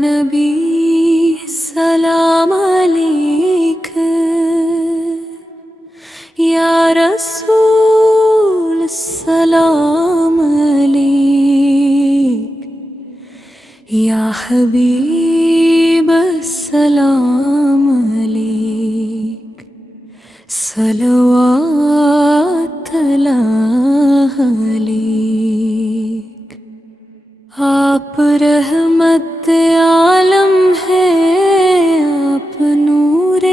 نبی سلام علیک، یا رسول سلام علیک، یا حبیب سلام علیک، صلوات اللہ علیک۔ آپ رحمت عالم ہے، آپ نور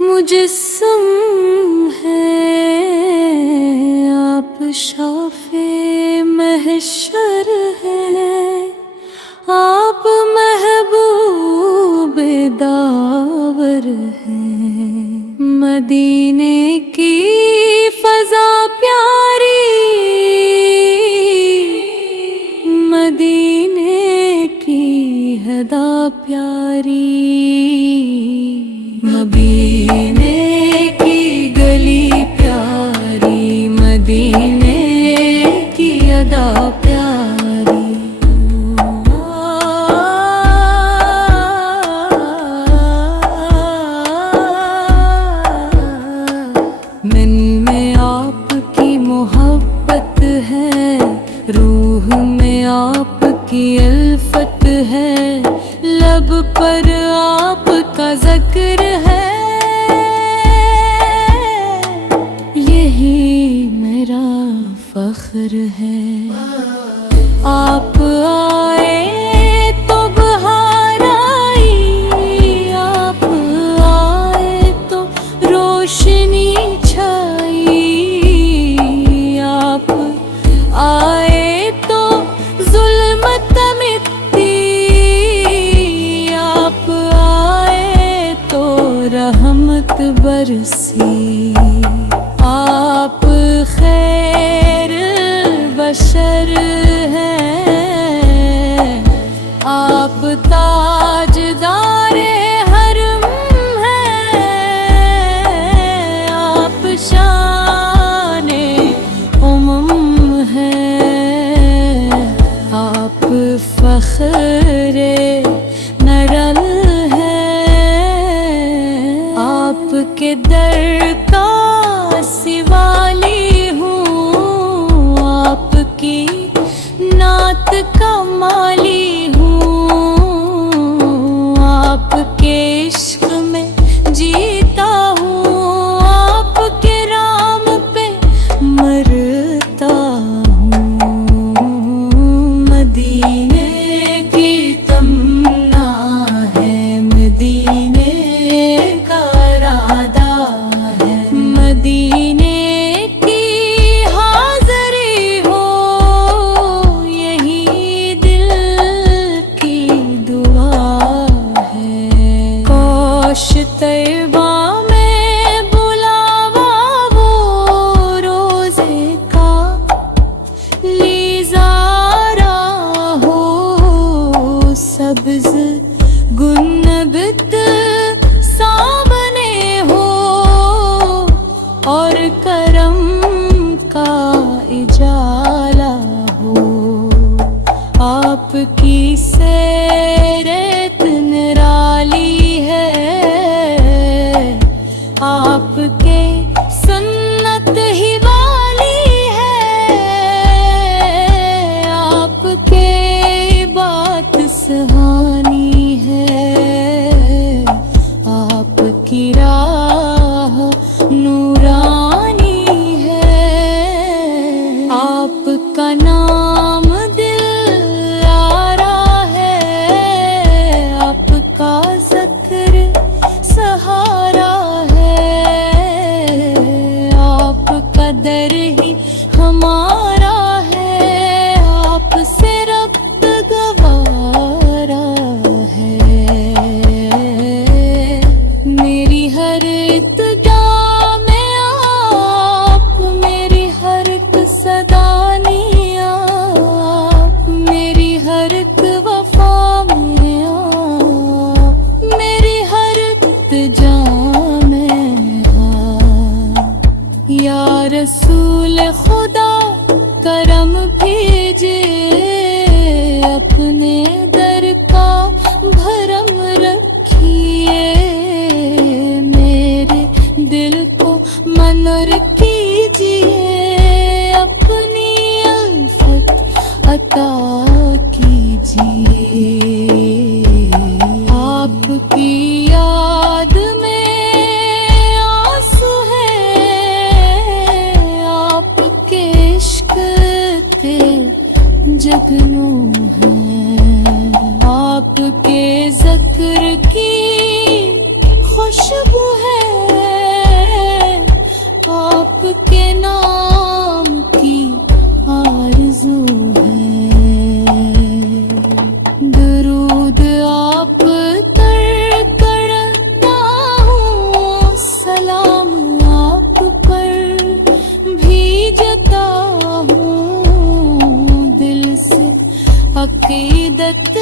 مجسم ہے، آپ شافع محشر ہے، آپ محبوب داور ہیں۔ مدینے کی فضا پیاری، مدینے کی ہدا پیاری، مدینے کی گلی پیاری، مدینے کی ادا پیاری۔ من میں آپ کی محبت ہے، روح میں آپ کی الفت ہے، لب پر آپ کا ذکر ہے، یہی میرا فخر ہے۔ آپ آئے تو بہار آئی، آپ آئے تو روشنی چھائی، آپ آئے تو ظلمت مٹی، آپ آئے تو رحمت برسی۔ آپ خیر بشر ہیں، آپ تاجدار حرم ہیں، آپ شان امم ہیں، آپ فخر نرل ہیں۔ آپ کے در کا سوالی ہوں، آپ کی نعت کا مالی ہوں، آپ کے عشق میں جیتا ہوں، آپ کے رام پہ مرتا ہوں۔ مدینے کی تمنا ہے، مدینے کا ارادہ ہے، مدینے کی حاضری ہو، یہی دل کی دعا ہے۔ کوش طیبہ میں بلاوا وہ روزے کا لیزارا ہو، سبز گنبد سامنے ہو، اور کرم کا اجالا ہو۔ آپ کی سیرت نرالی ہے، آپ کے سنت ہی والی ہے، آپ کے بات سہانی ہے، آپ کی راہ نورانی ہے، آپ کا نام دل آرا ہے، آپ کا ذکر سہارا ہے، آپ کا در ہی ہمارا ہے، آپ سے رب گوارا آپ کی یاد میں آنسو ہے، آپ کے عشق کے جگنو ہیں، آپ کے ذکر کی خوشبو ہے، آپ کے نام کی آرزو ہے، درود آپ تر کرتا ہوں، سلام آپ پر بھیجتا ہوں، دل سے عقیدت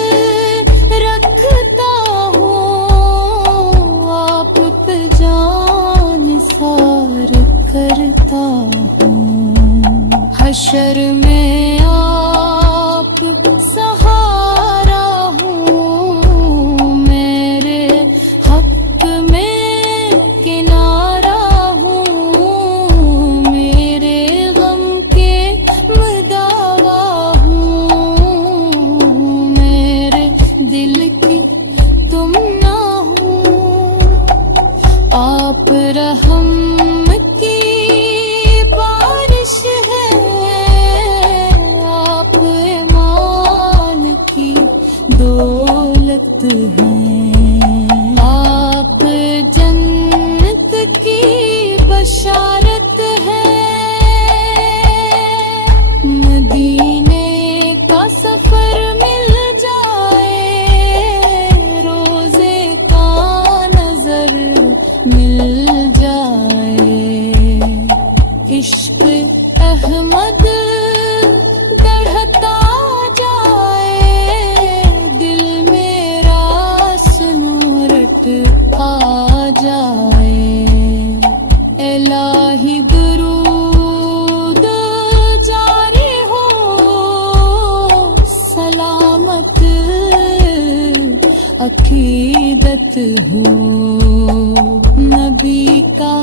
رکھتا ہوں، آپ پہ جان نثار کرتا ہوں، حشر میں آپ سہارا ہوں، میرے حق میں کنارہ ہوں، میرے غم کے مداوا ہوں، میرے دل کی تم نہ ہو، آپ رحم کی بارش ہے، آپ ایمان کی دولت ہیں، آپ جنت کی بشارت ہے، مدینے کا سفر مل جائے، روزے کا نظر مل جائے، عشق احمد بڑھتا جائے، دل میرا سنورت آ جائے، الہی درود جاری ہو، سلامت عقیدت ہو، نبی کا